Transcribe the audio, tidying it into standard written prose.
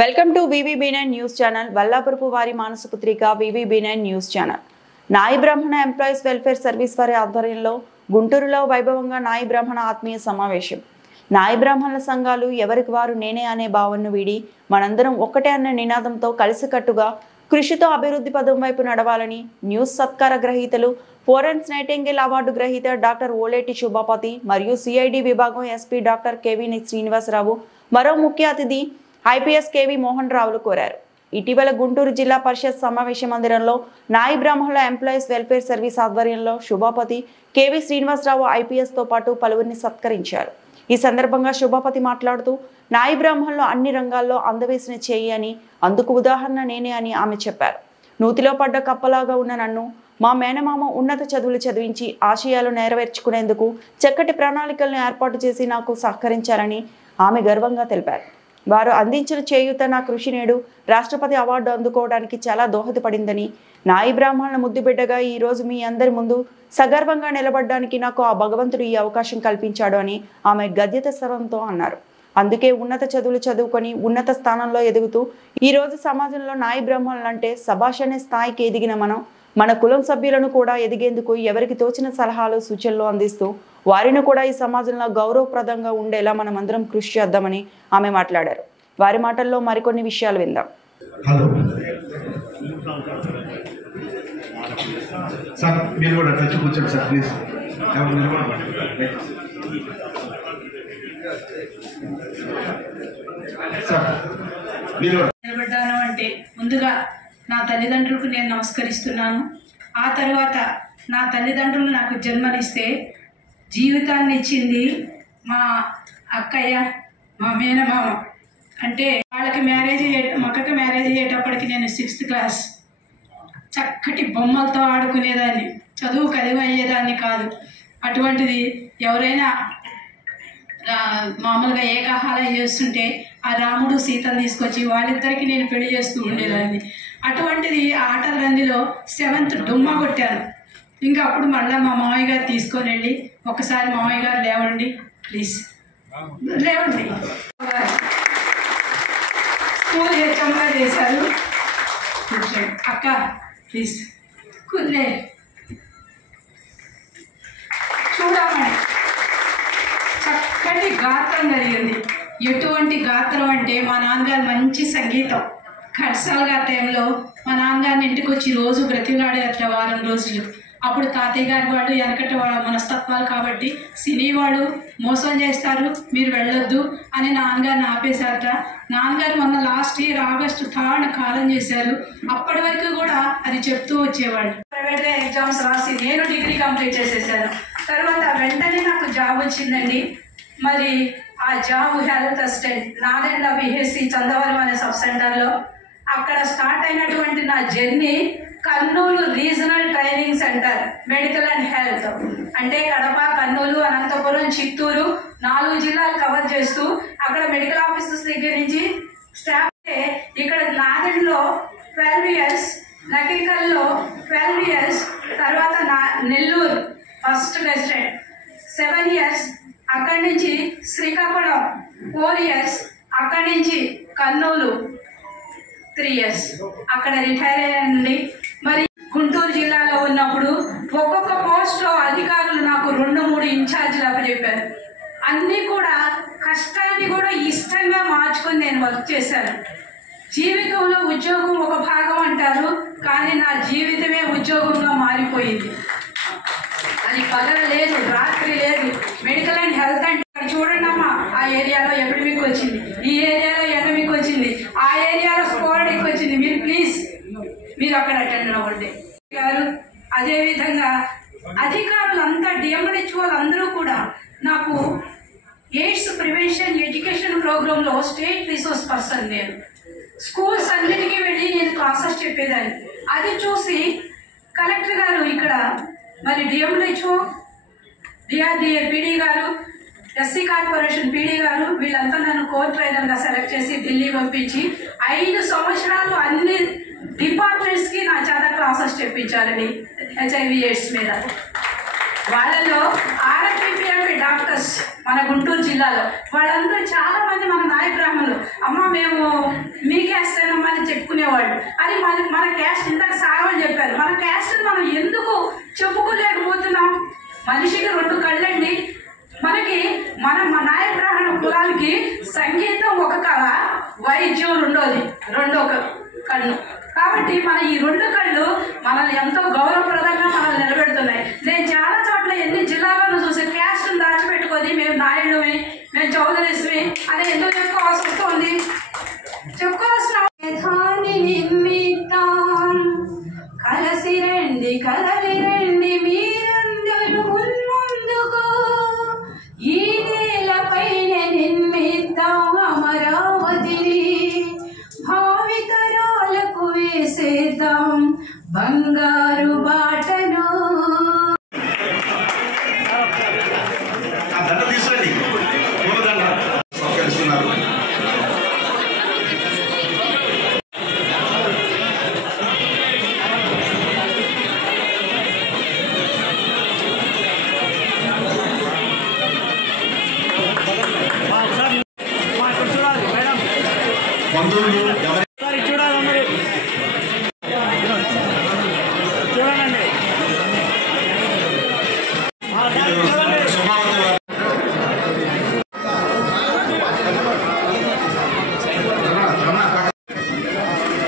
Welcome to VVB9 news channel. Vallapurapu వారి మానస పుత్రిక VVB9 news channel. నాయి బ్రాహ్మణ ఎంప్లాయీస్ వెల్ఫేర్ సర్వీస్ వారి ఆధ్వర్యంలో గుంటూరులో వైభవంగా నాయి బ్రాహ్మణ ఆత్మీయ సమావేశం. నాయి బ్రాహ్మణుల సంఘాలు ఎవరికి వారు నేనే అనే భావనను వీడి మనందరం ఒక్కటే అన్న నినాదంతో కలిసికట్టుగా కృషితో అభివృద్ధి పదం వైపు నడవాలని న్యూస్ సత్కార గ్రహీతలు ఫోరెన్స్ నైటింగేల్ అవార్డు గ్రహీత డాక్టర్ ఓలేటి శుభపతి మరియు CID విభాగం SP డాక్టర్ KV శ్రీనివాసరావు మరో ముఖ్య అతిథి IPS KV మోహన్ రావులు కోరారు. ఇటీవల గుంటూరు జిల్లా పరిషత్ సమావేశ మందిరంలో నాయి బ్రాహ్మణుల ఎంప్లాయీస్ వెల్ఫేర్ సర్వీస్ ఆధ్వర్యంలో శుభపతి KV శ్రీనివాసరావు IPS తో పాటు పలువురిని సత్కరించారు. ఈ సందర్భంగా శుభపతి మాట్లాడుతూ నాయి బ్రాహ్మణులు అన్ని రంగాల్లో అందవేసిన చేయి అని, అందుకు ఉదాహరణ నేనే అని ఆమె చెప్పారు. నూతిలో పడ్డ కప్పలాగా ఉన్న నన్ను మా మేనమామ ఉన్నత చదువులు చదివించి ఆశయాలు నెరవేర్చుకునేందుకు చక్కటి ప్రణాళికలను ఏర్పాటు చేసి నాకు సహకరించారని ఆమె గర్వంగా తెలిపారు. వారు అందించిన చేయూత నా కృషి నేడు రాష్ట్రపతి అవార్డు అందుకోవడానికి చాలా దోహదపడిందని, నాయి బ్రాహ్మణుల ముద్దుబిడ్డగా ఈ రోజు మీ అందరి ముందు సగర్వంగా నిలబడడానికి నాకు ఆ భగవంతుడు ఈ అవకాశం కల్పించాడు అని ఆమె గద్యత స్వరంతో అన్నారు. అందుకే ఉన్నత చదువులు చదువుకొని ఉన్నత స్థానంలో ఎదుగుతూ ఈ రోజు సమాజంలో నాయి బ్రాహ్మణులు అంటే సభాష్ అనే స్థాయికి ఎదిగిన మన కులం సభ్యులను కూడా ఎదిగేందుకు ఎవరికి తోచిన సలహాలు సూచనలు అందిస్తూ వారిని కూడా ఈ సమాజంలో గౌరవప్రదంగా ఉండేలా మనమందరం కృషి చేద్దామని ఆమె మాట్లాడారు. వారి మాటల్లో మరికొన్ని విషయాలు విందాం. నిలబడ్డాను అంటే ముందుగా నా తల్లిదండ్రులకు నేను నమస్కరిస్తున్నాను. ఆ తర్వాత నా తల్లిదండ్రులు నాకు జన్మనిస్తే జీవితాన్ని ఇచ్చింది మా అక్కయ్య, మా మేనమామ. అంటే వాళ్ళకి మా అక్కకి మ్యారేజ్ అయ్యేటప్పటికి నేను 6th క్లాస్. చక్కటి బొమ్మలతో ఆడుకునేదాన్ని, చదువు కలిగి అయ్యేదాన్ని కాదు. అటువంటిది ఎవరైనా మామూలుగా ఏకాహారం చేస్తుంటే ఆ రాముడు సీతను తీసుకొచ్చి వాళ్ళిద్దరికి నేను పెళ్లి చేస్తూ ఉండేదాన్ని. అటువంటిది ఆటల రందిలో 7th డుమ్మా కొట్టాను. ఇంకా అప్పుడు మళ్ళీ మా మామయ్య గారు తీసుకొని వెళ్ళి, ఒకసారి మామయ్య గారు లేవండి ప్లీజ్, లేవండి, స్కూల్ హెచ్ఎంగా చేశారు, అక్క ప్లీజ్ కుదిలే చూడమని. చక్కటి గాత్రం కలిగింది. ఎటువంటి గాత్రం అంటే మా నాన్నగారు మంచి సంగీతం. ఖర్సాల్ గారి టైంలో మా నాన్నగారిని ఇంటికి వచ్చి రోజు బ్రతిలాడే అట్లా వారం రోజులు. అప్పుడు తాతయ్య గారి వాళ్ళు వెనకటి వాళ్ళ మనస్తత్వాలు కాబట్టి సినీ వాళ్ళు మోసం చేస్తారు, మీరు వెళ్ళొద్దు అని నాన్నగారిని ఆపేశారట. నాన్నగారు మొన్న లాస్ట్ ఇయర్ August 3rd కాలం చేశారు. అప్పటి వరకు కూడా అది చెప్తూ వచ్చేవాళ్ళు. ప్రైవేట్గా ఎగ్జామ్స్ రాసి నేను డిగ్రీ కంప్లీట్ చేసేసాను. తర్వాత వెంటనే నాకు జాబ్ వచ్చిందండి. మరి ఆ job health assistant Nadendla BHC Chandavaram అనే సబ్ సెంటర్లో. అక్కడ స్టార్ట్ అయినటువంటి నా journey Kurnool regional training centre medical and health అంటే కడప, కర్నూలు, అనంతపురం, చిత్తూరు 4 జిల్లాలు కవర్ చేస్తూ అక్కడ మెడికల్ ఆఫీసర్స్ దగ్గర నుంచి స్టాఫ్. ఇక్కడ నాదెండ్లో 12 years, నకిరికల్లో 12 years, తర్వాత నెల్లూరు ఫస్ట్ ప్రెసిడెంట్ 7 years, అక్కడి నుంచి శ్రీకాకుళం 4 years, అక్కడి నుంచి కర్నూలు 3 years, అక్కడ రిటైర్ అయ్యానండి. మరి గుంటూరు జిల్లాలో ఉన్నప్పుడు ఒక్కొక్క పోస్ట్లో అధికారులు నాకు 2-3 ఇన్ఛార్జీలు అప్పచెప్పారు. అన్నీ కూడా కష్టాన్ని కూడా ఇష్టంగా మార్చుకొని నేను వర్క్ చేశాను. జీవితంలో ఉద్యోగం ఒక భాగం అంటారు, కానీ నా జీవితమే ఉద్యోగంగా మారిపోయింది. అది పగల లేదు, రాత్రి లేదు. మెడికల్ అండ్ హెల్త్ అంటే చూడండి అమ్మా, ఆ ఏరియాలో ఎపిడమిక్ వచ్చింది, ఈ ఏరియాలో ఎండమిక్ వచ్చింది, ఆ ఏరియాలో స్పోరడిక్ వచ్చింది, మీరు అక్కడ అటెండ్ అవ్వండి గారు. అదేవిధంగా అధికారులు అంతా DMHO అందరూ కూడా నాకు ఎయిడ్స్ ప్రివెన్షన్ ఎడ్యుకేషన్ ప్రోగ్రాంలో స్టేట్ రిసోర్స్ పర్సన్. నేను స్కూల్స్ అన్నిటికీ వెళ్ళి నేను క్లాసెస్ చెప్పేదాన్ని. అది చూసి కలెక్టర్ గారు ఇక్కడ మరి DMHO, DRDA PD గారు, SC కార్పొరేషన్ PD గారు వీళ్ళంతా నన్ను కోర్ ట్రైనర్గా సెలెక్ట్ చేసి ఢిల్లీ పంపించి 5 సంవత్సరాలు అన్ని డిపార్ట్మెంట్స్కి నా చేత క్లాసెస్ చెప్పించారండి HIV/AIDS మీద. వాళ్ళలో RFPPM డాక్టర్స్ మన గుంటూరు జిల్లాలో వాళ్ళందరూ చాలా మంది మన నాయ బ్రాహ్మణులు. అమ్మ మేము మీ మనిషికి 2 కళ్ళండి. మనకి మన నాయబ్రాహ్మణ కులానికి సంగీతం ఒక కళ, వైద్యం రెండో కళ్ళు. కాబట్టి మన ఈ 2 కళ్ళు మనల్ని ఎంతో గౌరవప్రదంగా మనల్ని నిలబెడుతున్నాయి. నేను చాలా చోట్ల ఎన్ని జిల్లాలను చూసి క్యాస్ట్ని దాచిపెట్టుకొని మేము నాయుడువి, మేము చౌదరీస్వి అని ఎందుకు చెప్పుకోవాల్సి వస్తుంది? చెప్పుకోవాల్సిన కలసి రండి, కదలి రండి మీరందరూ ముందుకు, ఈ నేలపైన నిర్మిద్దాం అమరావతిని, భావితరాలకు వేసేద్దాం బంగారు బాటను. పంతొమ్మిది